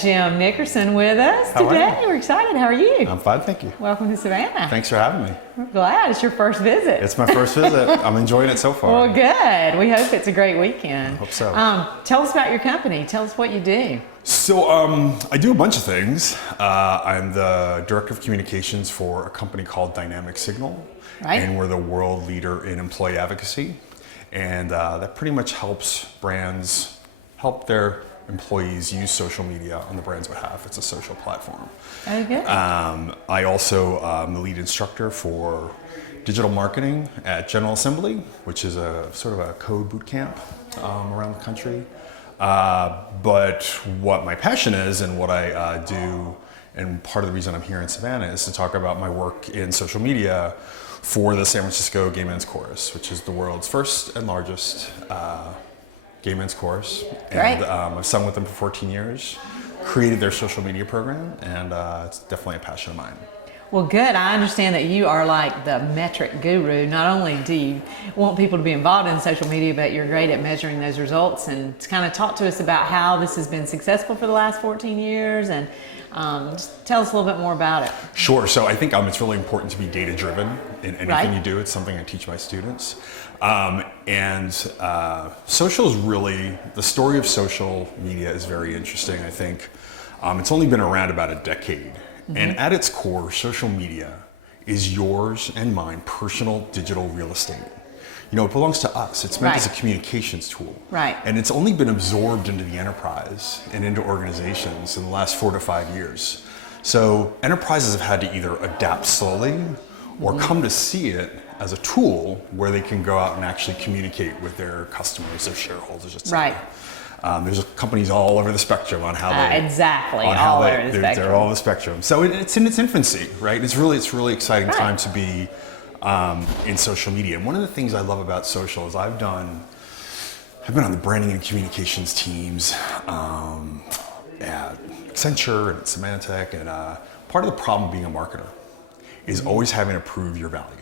Jim Nickerson with us How are today. you? We're excited. How are you? I'm fine, thank you. Welcome to Savannah. Thanks for having me. We're glad. It's your first visit. It's my first visit. I'm enjoying it so far. Well, good. We hope it's a great weekend. I hope so. Tell us about your company. Tell us what you do. So I do a bunch of things. I'm the director of communications for a company called Dynamic Signal. Right. And we're the world leader in employee advocacy. And that pretty much helps brands help their employees use social media on the brand's behalf. It's a social platform. Oh, good. I also am the lead instructor for digital marketing at General Assembly, which is a sort of a code boot camp around the country. But what my passion is and what I do, and part of the reason I'm here in Savannah, is to talk about my work in social media for the San Francisco Gay Men's Chorus, which is the world's first and largest gay men's chorus. And I've sung with them for 14 years, created their social media program, and it's definitely a passion of mine. Well, good. I understand that you are like the metric guru. Not only do you want people to be involved in social media, but you're great at measuring those results. And to kind of talk to us about how this has been successful for the last 14 years and just tell us a little bit more about it. Sure. So I think it's really important to be data-driven in anything you do. It's something I teach my students. Social is really, the story of social media is very interesting, I think. It's only been around about a decade. Mm-hmm. And at its core, social media is yours and mine personal digital real estate. You know, it belongs to us. It's meant as a communications tool. Right. And it's only been absorbed into the enterprise and into organizations in the last 4 to 5 years. So enterprises have had to either adapt slowly or come to see it as a tool where they can go out and actually communicate with their customers, their shareholders, etc. Right. There's companies all over the spectrum on how they all over the spectrum. They're all over the spectrum. So it's in its infancy, right? It's really exciting time to be in social media. And one of the things I love about social is I've been on the branding and communications teams at Accenture and at Symantec, and part of the problem being a marketer is always having to prove your value.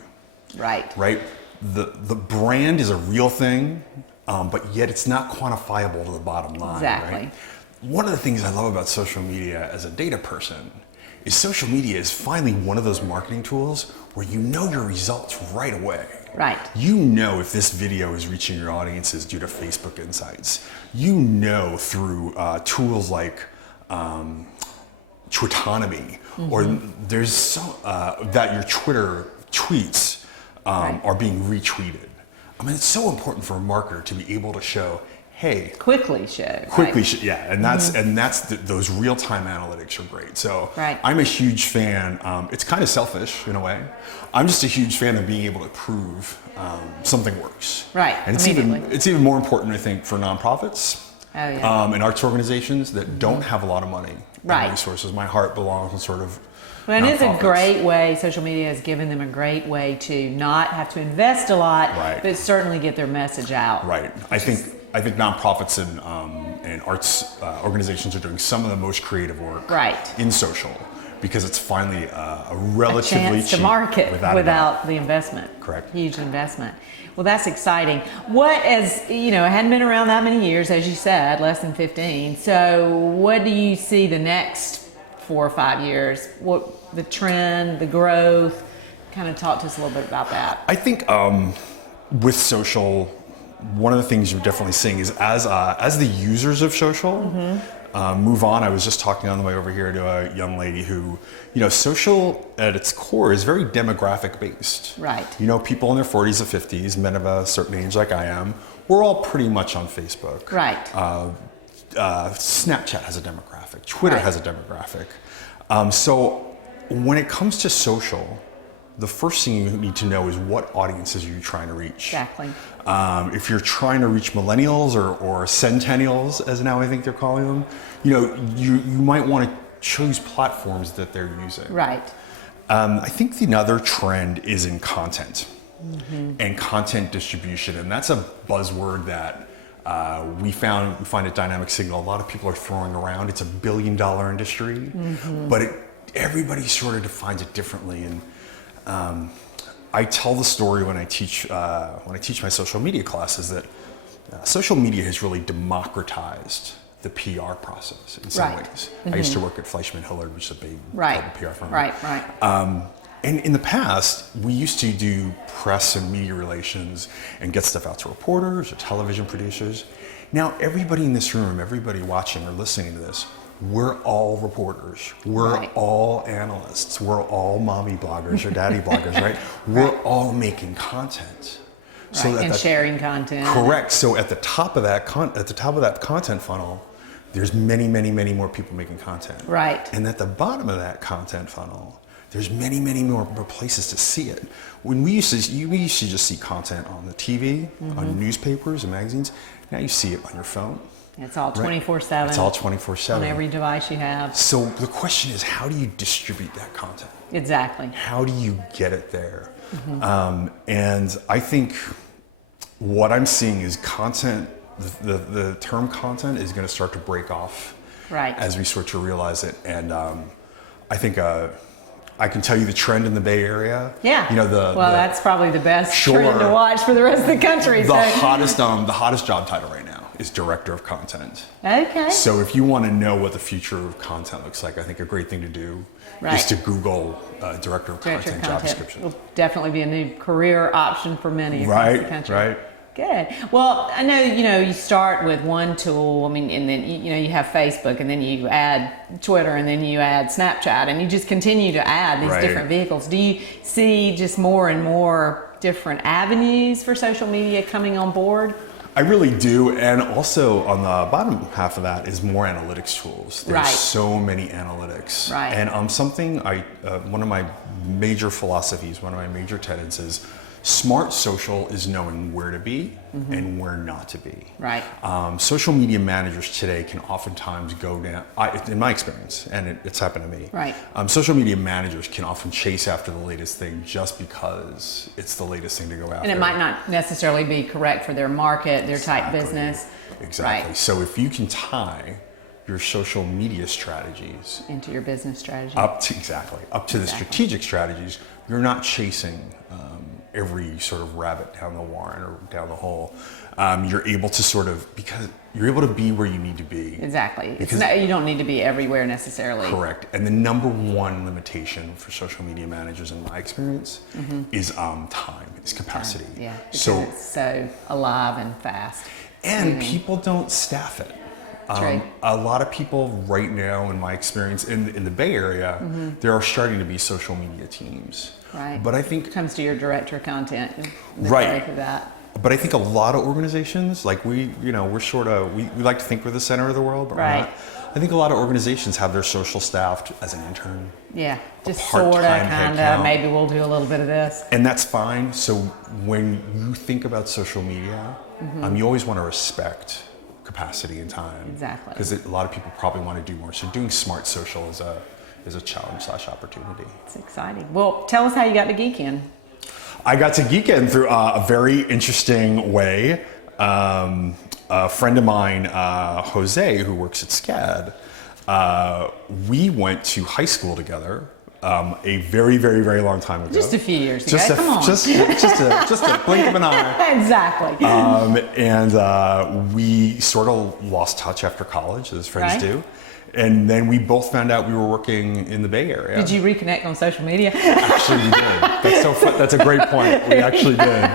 Right. Right? The brand is a real thing, but yet it's not quantifiable to the bottom line. Exactly. Right? One of the things I love about social media as a data person is social media is finally one of those marketing tools where you know your results right away. Right. You know if this video is reaching your audiences due to Facebook Insights. You know through tools like Twitonomy, or there's that your Twitter tweets are being retweeted. I mean, it's so important for a marketer to be able to show, hey, quickly show, yeah, and that's those real-time analytics are great. So I'm a huge fan. It's kind of selfish in a way. I'm just a huge fan of being able to prove something works. Right. And it's even more important, I think, for nonprofits and arts organizations that don't have a lot of money and resources. My heart belongs in sort of. Well, it is a great way. Social media has given them a great way to not have to invest a lot, but certainly get their message out. Right. I think nonprofits and arts organizations are doing some of the most creative work in social because it's finally a relatively a chance cheap to market without the investment. Correct. Huge investment. Well, that's exciting. What, as you know, it hadn't been around that many years, as you said, less than 15. So what do you see the next 4 or 5 years? What the trend, the growth? Kind of talk to us a little bit about that. I think with social, one of the things you're definitely seeing is as the users of social move on. I was just talking on the way over here to a young lady who, social at its core is very demographic based. Right. People in their 40s or 50s, men of a certain age like I am, we're all pretty much on Facebook. Right. Snapchat has a demographic. Twitter has a demographic. So when it comes to social, the first thing you need to know is what audiences are you trying to reach. Exactly. If you're trying to reach millennials or centennials, as now I think they're calling them, you might want to choose platforms that they're using. Right. I think another trend is in content and content distribution, and that's a buzzword that we find at Dynamic Signal a lot of people are throwing around. It's $1 billion industry, but everybody sort of defines it differently. And I tell the story when I teach my social media classes that social media has really democratized the PR process in some ways. I used to work at Fleischman Hillard, which is a big global PR firm. And in the past, we used to do press and media relations and get stuff out to reporters or television producers. Now, everybody in this room, everybody watching or listening to this, we're all reporters. We're all analysts. We're all mommy bloggers or daddy bloggers, right? We're all making content. So and sharing content. Correct. So at the top of that content funnel, there's many, many, many more people making content. Right. And at the bottom of that content funnel, there's many, many more places to see it. When we used to just see content on the TV, on newspapers and magazines. Now you see it on your phone. It's all 24/7. It's all 24/7. On every device you have. So the question is, how do you distribute that content? Exactly. How do you get it there? And I think what I'm seeing is content, the term content is going to start to break off as we start to realize it. And I think I can tell you the trend in the Bay Area. Yeah. That's probably the best trend to watch for the rest of the country. The hottest job title right now is Director of Content. Okay. So if you want to know what the future of content looks like, I think a great thing to do is to Google Director of Content job description. It'll definitely be a new career option for many across the country. Right. Good. Well, I know, you start with one tool, and then, you have Facebook, and then you add Twitter, and then you add Snapchat, and you just continue to add these different vehicles. Do you see just more and more different avenues for social media coming on board? I really do, and also on the bottom half of that is more analytics tools. There's so many analytics. And one of my major philosophies, one of my major tenets is smart social is knowing where to be and where not to be. Social media managers today can oftentimes go down, in my experience, and it's happened to me. Social media managers can often chase after the latest thing just because it's the latest thing to go after. And it might not necessarily be correct for their market, their type business. Exactly. So if you can tie your social media strategies into your business strategy, up to the strategic strategies, you're not chasing every sort of rabbit down the warren or down the hole. You're able to because you're able to be where you need to be. Exactly. You don't need to be everywhere necessarily. Correct. And the number one limitation for social media managers, in my experience, is time, is capacity. Yeah. Because it's so alive and fast. And people don't staff it. A lot of people right now, in my experience, in the Bay Area, there are starting to be social media teams. But I think it comes to your director of content. For that. But I think a lot of organizations, like we like to think we're the center of the world, but we're not. I think a lot of organizations have their social staffed as an intern. Yeah, just sort of, kind of. Maybe we'll do a little bit of this. And that's fine. So when you think about social media, you always want to respect capacity and time. Exactly. Because a lot of people probably want to do more. So doing smart social is a challenge/opportunity. It's exciting. Well, tell us how you got to Geekend. I got to Geekend through a very interesting way. A friend of mine, Jose, who works at SCAD, we went to high school together a very, very, very long time ago. Just a few years ago. Come on. Just a blink of an eye. Exactly. And we sort of lost touch after college, as friends do. And then we both found out we were working in the Bay Area. Did you reconnect on social media? Actually, we did. That's so fun. That's a great point. We actually did.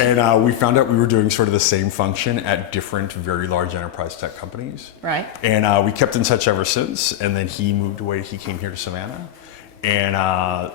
And we found out we were doing sort of the same function at different, very large enterprise tech companies. And we kept in touch ever since. And then he moved away. He came here to Savannah. And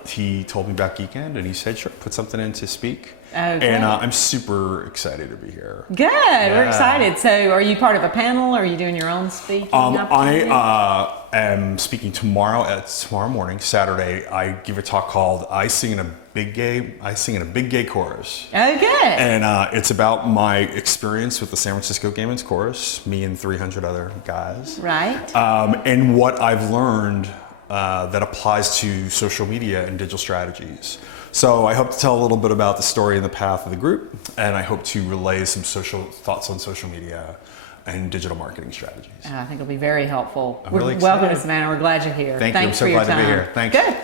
he told me about Geekend. And he said, sure, put something in to speak. And I'm super excited to be here. Good. We're excited. So are you part of a panel? Or are you doing your own speaking? I am speaking tomorrow morning, Saturday. I give a talk called I Sing in a Big Gay Chorus. Oh, good. And it's about my experience with the San Francisco Gay Men's Chorus, me and 300 other guys. And what I've learned that applies to social media and digital strategies. So I hope to tell a little bit about the story and the path of the group, and I hope to relay some social thoughts on social media and digital marketing strategies. I think it'll be very helpful. I'm really excited. Welcome to Savannah. We're glad you're here. Thank you. I'm so glad to be here. Thanks. Good.